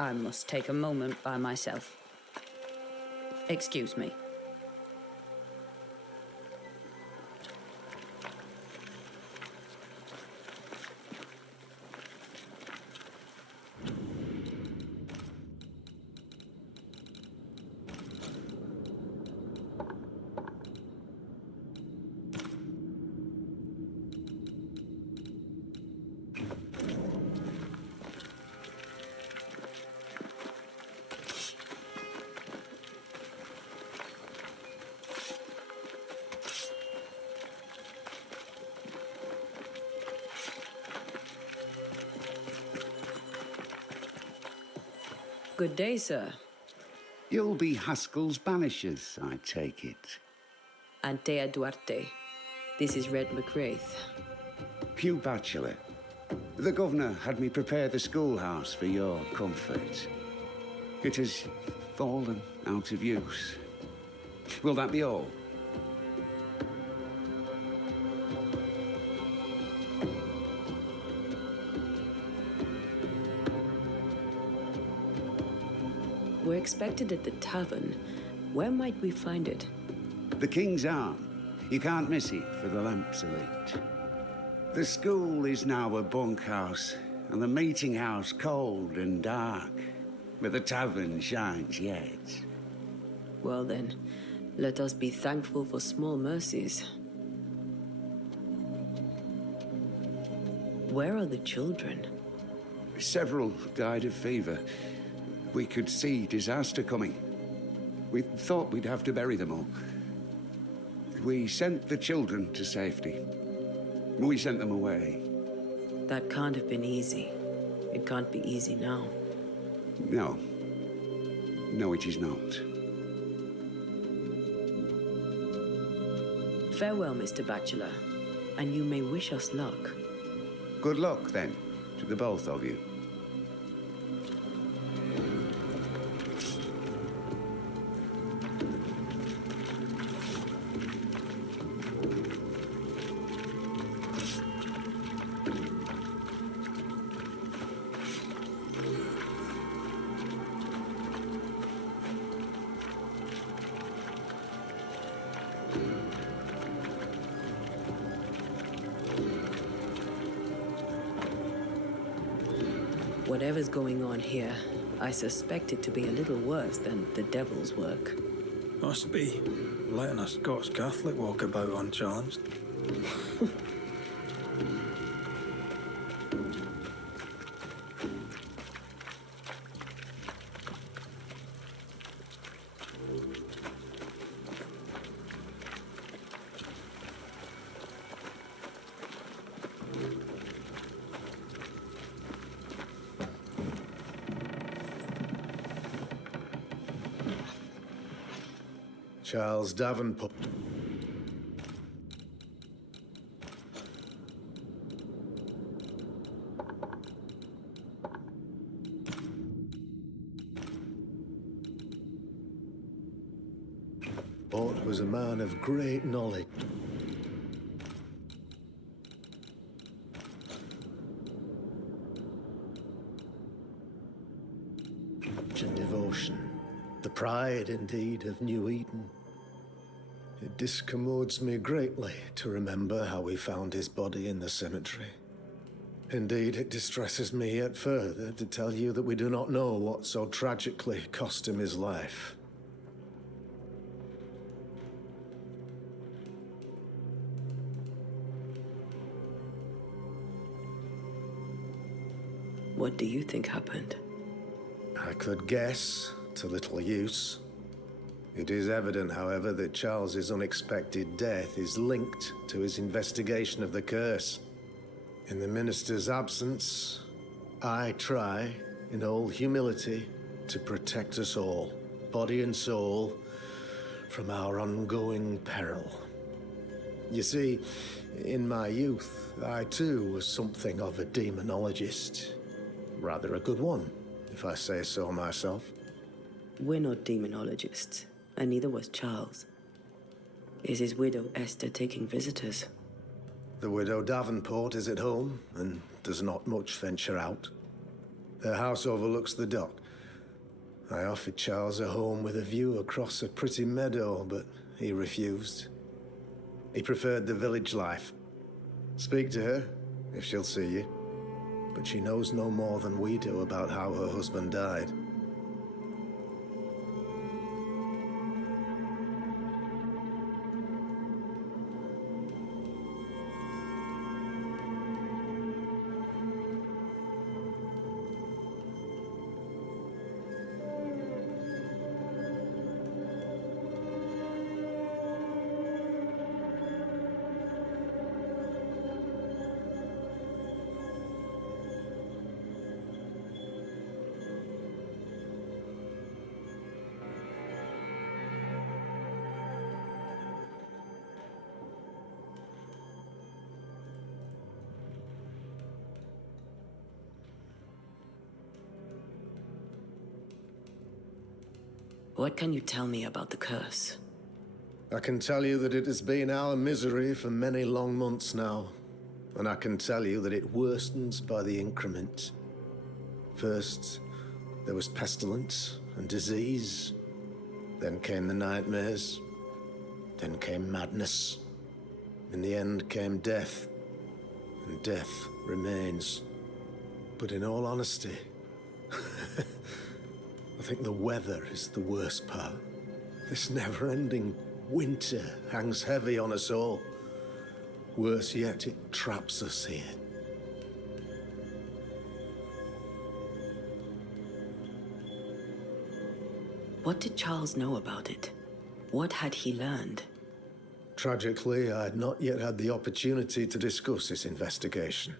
I must take a moment by myself. Excuse me. Good day, sir. You'll be Haskell's Banishers, I take it. Antea Duarte. This is Red McWraith. Hugh Batchelor. The governor had me prepare the schoolhouse for your comfort. It has fallen out of use. Will that be all? We're expected at the tavern. Where might we find it? The King's Arm. You can't miss it, for the lamps are lit. The school is now a bunkhouse, and the meeting house cold and dark. But the tavern shines yet. Well then, let us be thankful for small mercies. Where are the children? Several died of fever. We could see disaster coming. We thought we'd have to bury them all. We sent the children to safety. We sent them away. That can't have been easy. It can't be easy now. No. No, it is not. Farewell, Mr. Batchelor, and you may wish us luck. Good luck, then, to the both of you. Whatever's going on here, I suspect it to be a little worse than the devil's work. Must be. Letting a Scots Catholic walk about unchallenged. Charles Davenport. Port was a man of great knowledge and devotion. The pride, indeed, of New Eden. It discommodes me greatly to remember how we found his body in the cemetery. Indeed, it distresses me yet further to tell you that we do not know what so tragically cost him his life. What do you think happened? I could guess, to little use. It is evident, however, that Charles's unexpected death is linked to his investigation of the curse. In the minister's absence, I try, in all humility, to protect us all, body and soul, from our ongoing peril. You see, in my youth, I too was something of a demonologist. Rather a good one, if I say so myself. We're not demonologists, and neither was Charles. Is his widow Esther taking visitors? The widow Davenport is at home and does not much venture out. Their house overlooks the dock, I offered Charles a home with a view across a pretty meadow, but he refused. He preferred the village life. Speak to her, if she'll see you. But she knows no more than we do about how her husband died. What can you tell me about the curse? I can tell you that it has been our misery for many long months now. And I can tell you that it worstens by the increment. First, there was pestilence and disease. Then came the nightmares. Then came madness. In the end came death. And death remains. But in all honesty, I think the weather is the worst part. This never-ending winter hangs heavy on us all. Worse yet, it traps us here. What did Charles know about it? What had he learned? Tragically, I had not yet had the opportunity to discuss his investigation.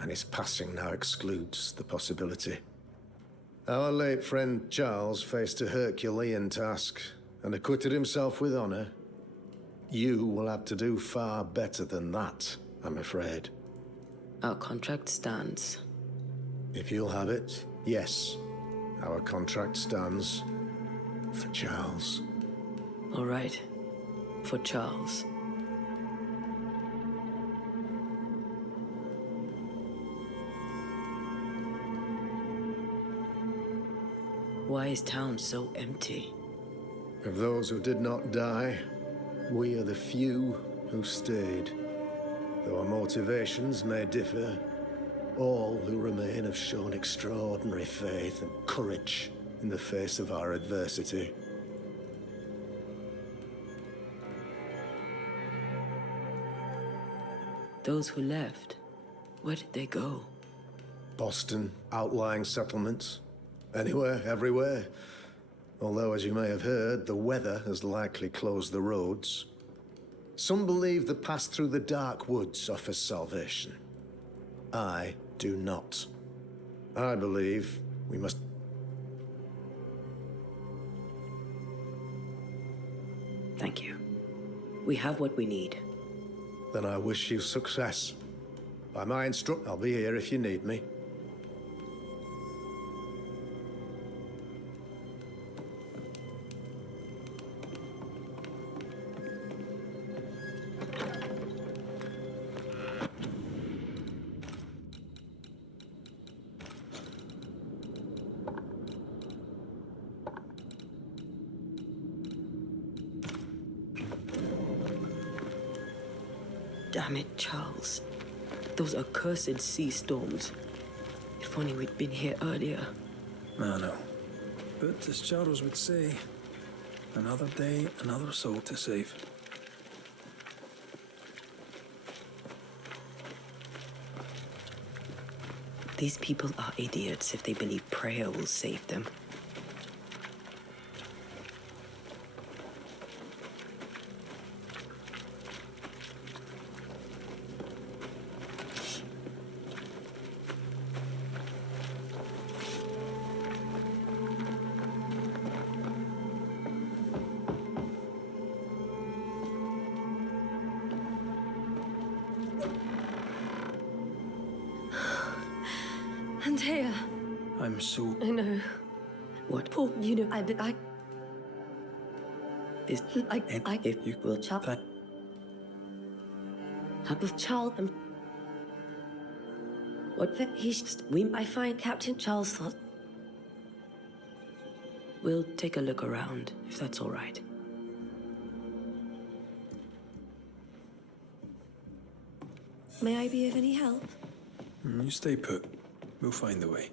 And his passing now excludes the possibility. Our late friend Charles faced a Herculean task and acquitted himself with honor. You will have to do far better than that, I'm afraid. Our contract stands. If you'll have it, yes. Our contract stands for Charles. All right. For Charles. Why is town so empty? Of those who did not die, we are the few who stayed. Though our motivations may differ, all who remain have shown extraordinary faith and courage in the face of our adversity. Those who left, where did they go? Boston, outlying settlements. Anywhere, everywhere. Although, as you may have heard, the weather has likely closed the roads. Some believe the path through the dark woods offers salvation. I do not. I believe we must... Thank you. We have what we need. Then I wish you success. By my I'll be here if you need me. Damn it, Charles. Those accursed sea storms. If only we'd been here earlier. I know. But as Charles would say, another day, another soul to save. These people are idiots if they believe prayer will save them. Antea, I'm so... I know. What? Paul, you know, Is if you will Child. Thank... With Charles, what I find Captain Charles thought. We'll take a look around, if that's all right. May I be of any help? You stay put. We'll find a way.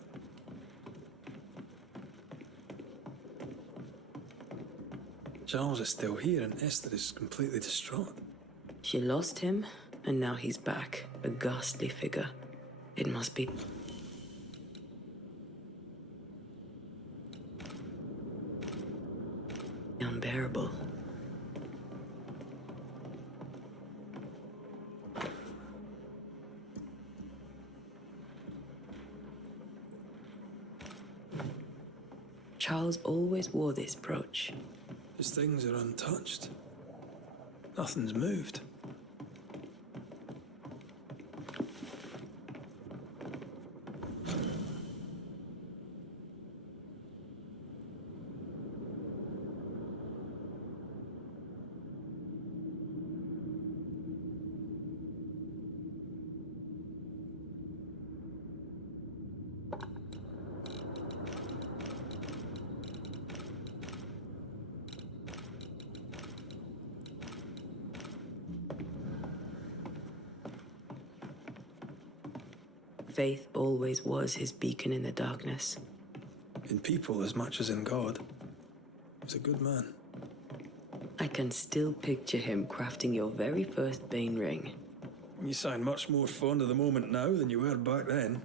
Charles is still here and Esther is completely distraught. She lost him, and now he's back, a ghastly figure. It must be... unbearable. Charles always wore this brooch. His things are untouched. Nothing's moved. Faith always was his beacon in the darkness. In people as much as in God. He's a good man. I can still picture him crafting your very first Bane ring. You sound much more fond of the moment now than you were back then.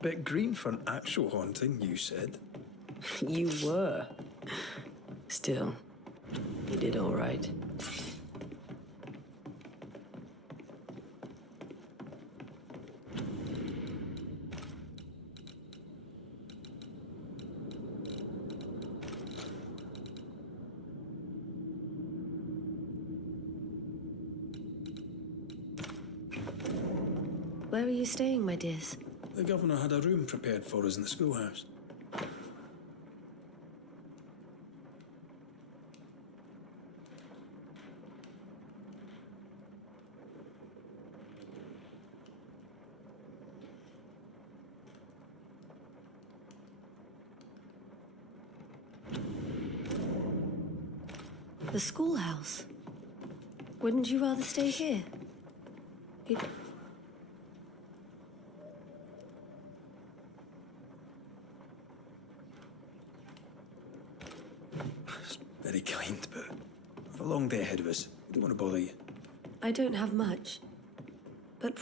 Bit green for an actual haunting, you said. You were. Still, you did all right. Where are you staying, my dears? The governor had a room prepared for us in the schoolhouse. The schoolhouse? Wouldn't you rather stay here? It... Very kind, but we've a long day ahead of us. We don't want to bother you. I don't have much, but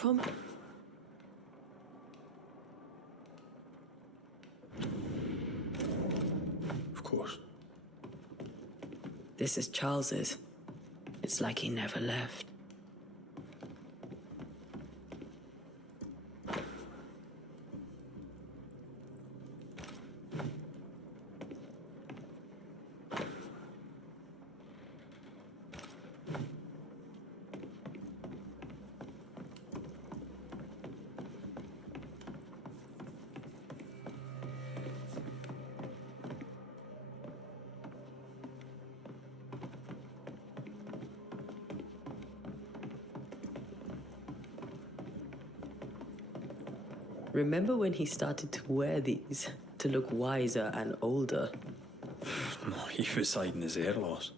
Of course. This is Charles's. It's like he never left. Remember when he started to wear these to look wiser and older? No, he was hiding his hair loss.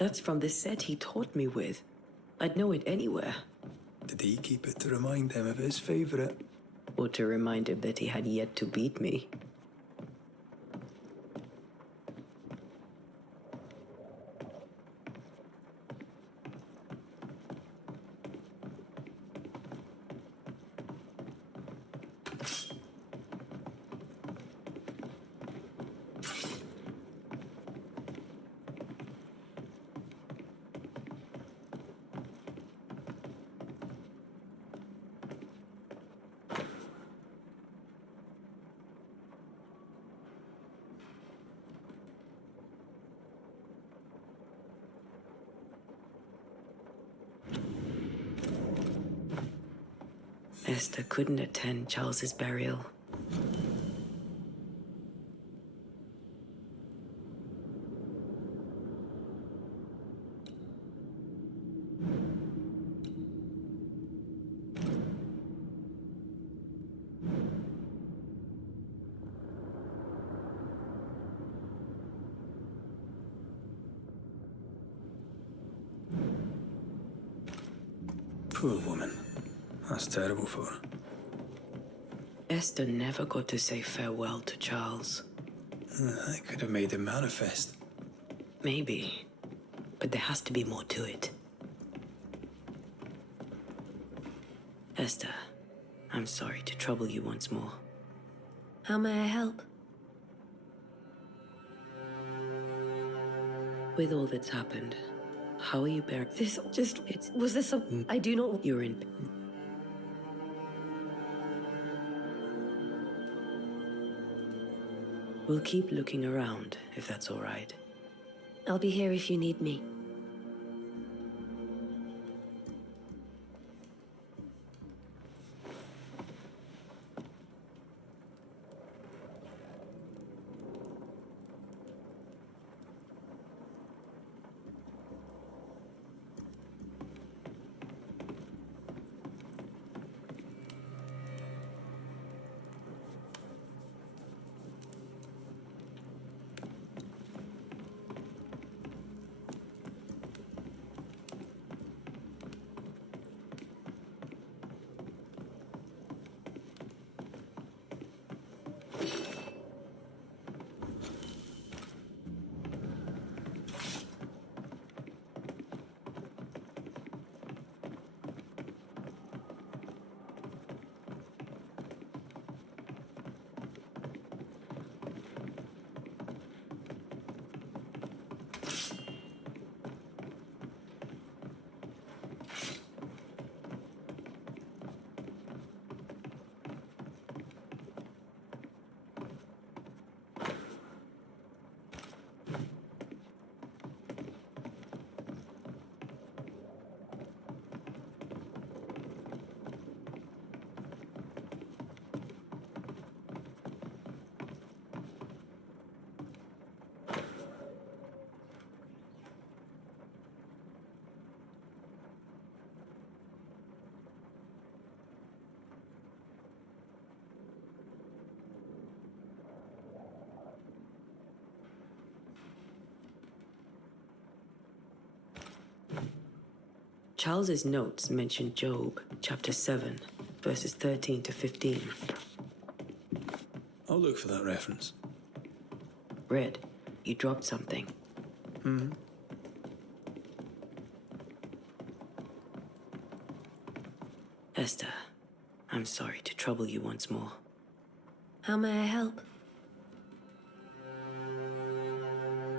That's from the set he taught me with. I'd know it anywhere. Did he keep it to remind him of his favourite? Or to remind him that he had yet to beat me. Esther couldn't attend Charles's burial. Poor woman. That's terrible for her. Esther never got to say farewell to Charles. That could have made him manifest. Maybe, but there has to be more to it. Esther, I'm sorry to trouble you once more. How may I help? With all that's happened, how are you bearing? Was this a... I do not... You're in... We'll keep looking around, if that's all right. I'll be here if you need me. Charles's notes mention Job, chapter 7, verses 13 to 15. I'll look for that reference. Red, you dropped something. Esther, I'm sorry to trouble you once more. How may I help?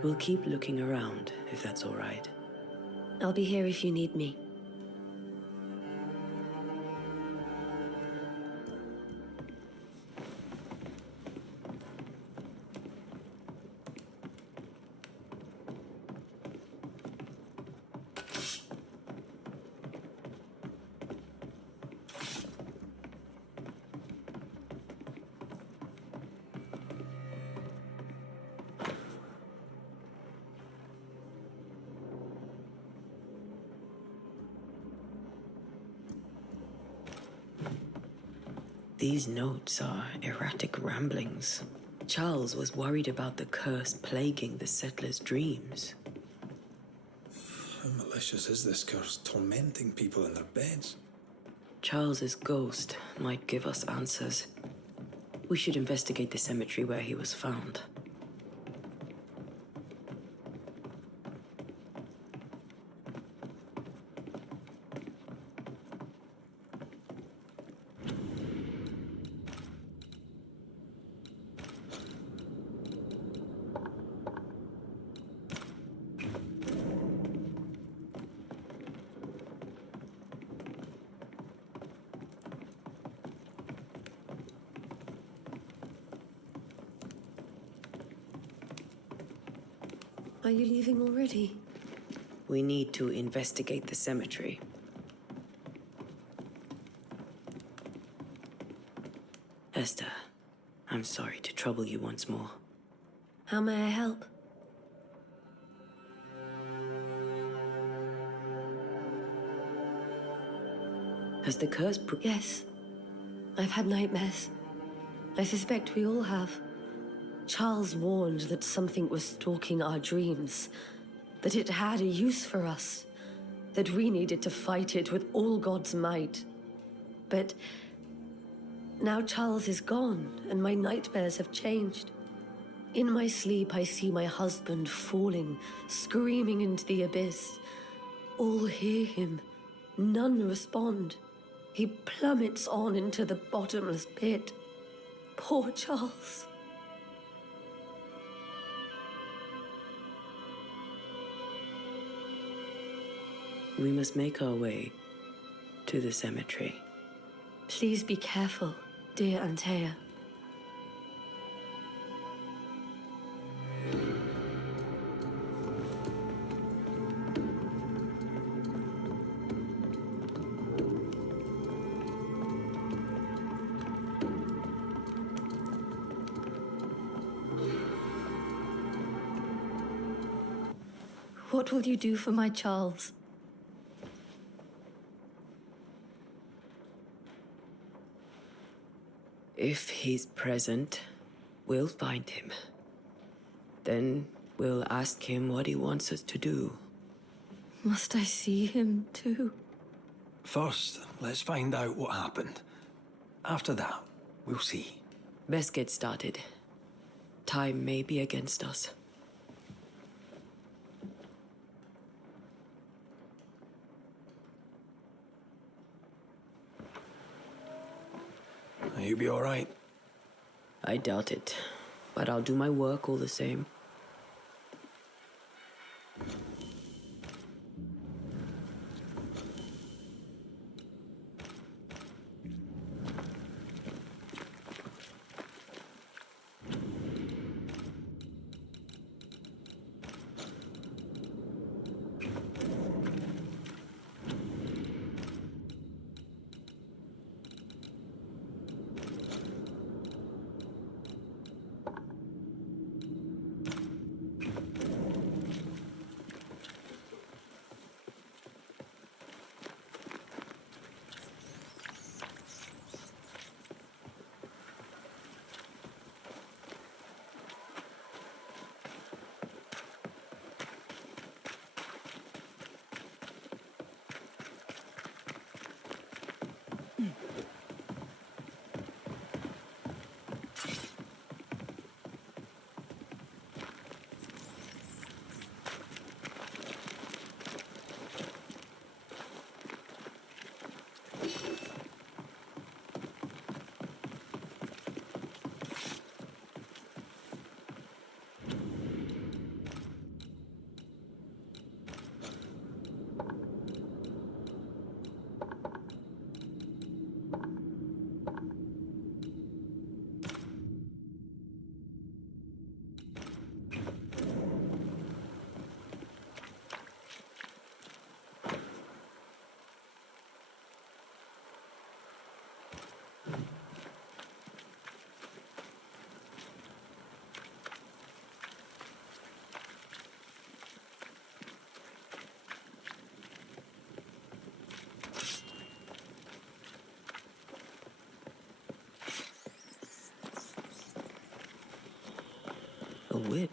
We'll keep looking around, if that's all right. I'll be here if you need me. These notes are erratic ramblings. Charles was worried about the curse plaguing the settlers' dreams. How malicious is this curse, tormenting people in their beds? Charles's ghost might give us answers. We should investigate the cemetery where he was found. Are you leaving already? We need to investigate the cemetery. Esther, I'm sorry to trouble you once more. How may I help? Has the curse Yes. I've had nightmares. I suspect we all have. Charles warned that something was stalking our dreams, that it had a use for us, that we needed to fight it with all God's might. But now Charles is gone, and my nightmares have changed. In my sleep, I see my husband falling, screaming into the abyss. All hear him, none respond. He plummets on into the bottomless pit. Poor Charles. We must make our way to the cemetery. Please be careful, dear Antea. What will you do for my Charles? If he's present, we'll find him. Then we'll ask him what he wants us to do. Must I see him too? First, let's find out what happened. After that, we'll see. Best get started. Time may be against us. You be all right? I doubt it, but I'll do my work all the same. A whip.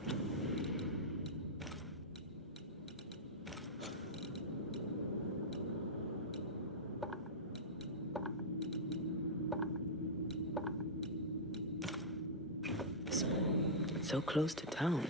So close to town.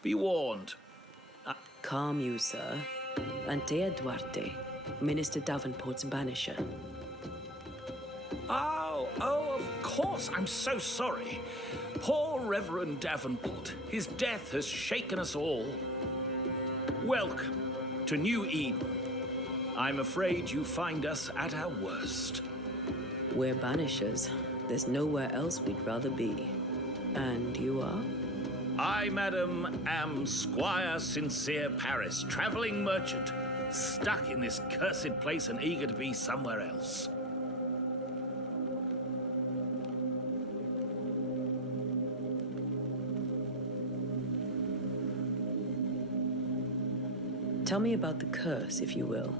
Be warned. Calm you, sir. Antea Duarte, Minister Davenport's Banisher. Oh, of course. I'm so sorry. Poor Reverend Davenport. His death has shaken us all. Welcome to New Eden. I'm afraid you find us at our worst. We're Banishers. There's nowhere else we'd rather be. And you are? I, madam, am Squire Sincere Paris, traveling merchant, stuck in this cursed place and eager to be somewhere else. Tell me about the curse, if you will.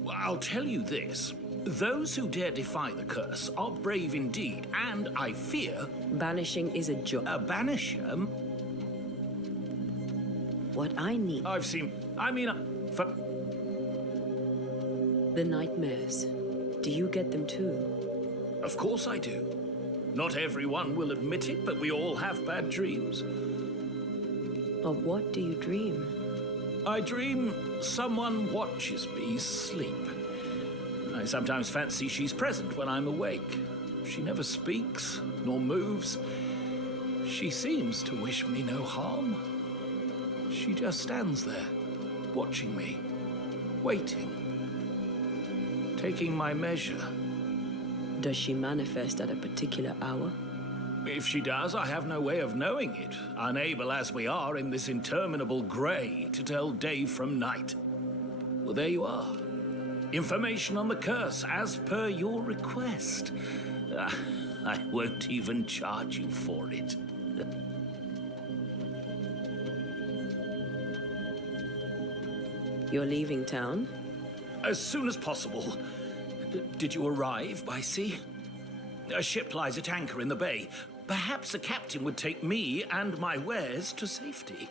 Well, I'll tell you this. Those who dare defy the curse are brave indeed, and I fear... Banishing is a joke. A banisher? What I need... for... The nightmares. Do you get them too? Of course I do. Not everyone will admit it, but we all have bad dreams. Of what do you dream? I dream someone watches me sleep. I sometimes fancy she's present when I'm awake. She never speaks, nor moves. She seems to wish me no harm. She just stands there, watching me, waiting, taking my measure. Does she manifest at a particular hour? If she does, I have no way of knowing it, unable as we are in this interminable grey to tell day from night. Well, there you are. Information on the curse, as per your request. I won't even charge you for it. You're leaving town? As soon as possible. Did you arrive by sea? A ship lies at anchor in the bay. Perhaps a captain would take me and my wares to safety.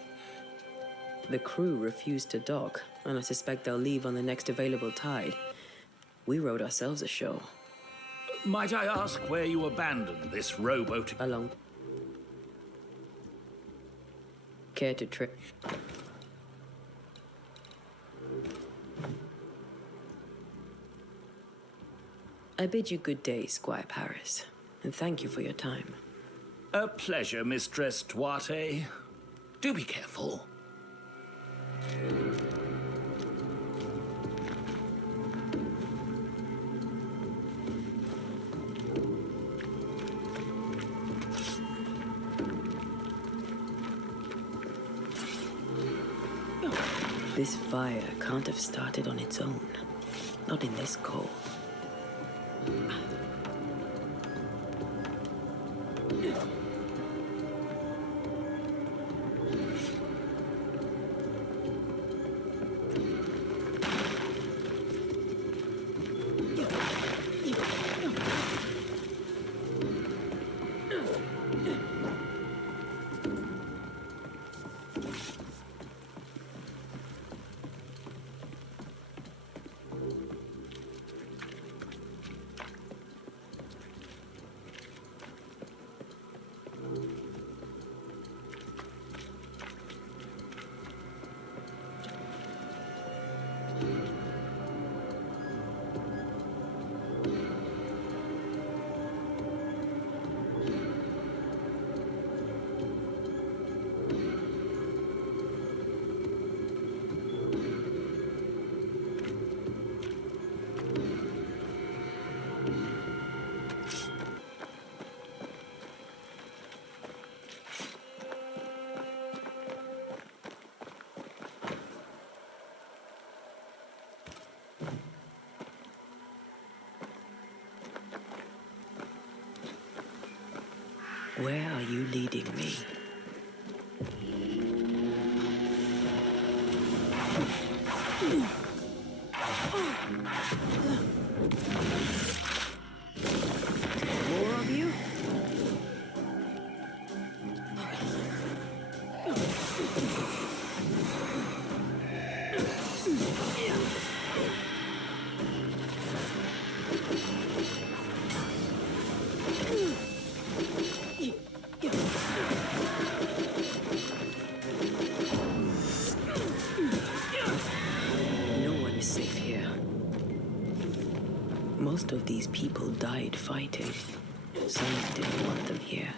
The crew refused to dock, and I suspect they'll leave on the next available tide. We rode ourselves ashore. Might I ask where you abandoned this rowboat? Along. Care to trip? I bid you good day, Squire Paris, and thank you for your time. A pleasure, Mistress Duarte. Do be careful. This fire can't have started on its own. Not in this cold. Where are you leading me? More of you? lot of these people died fighting. Some didn't want them here.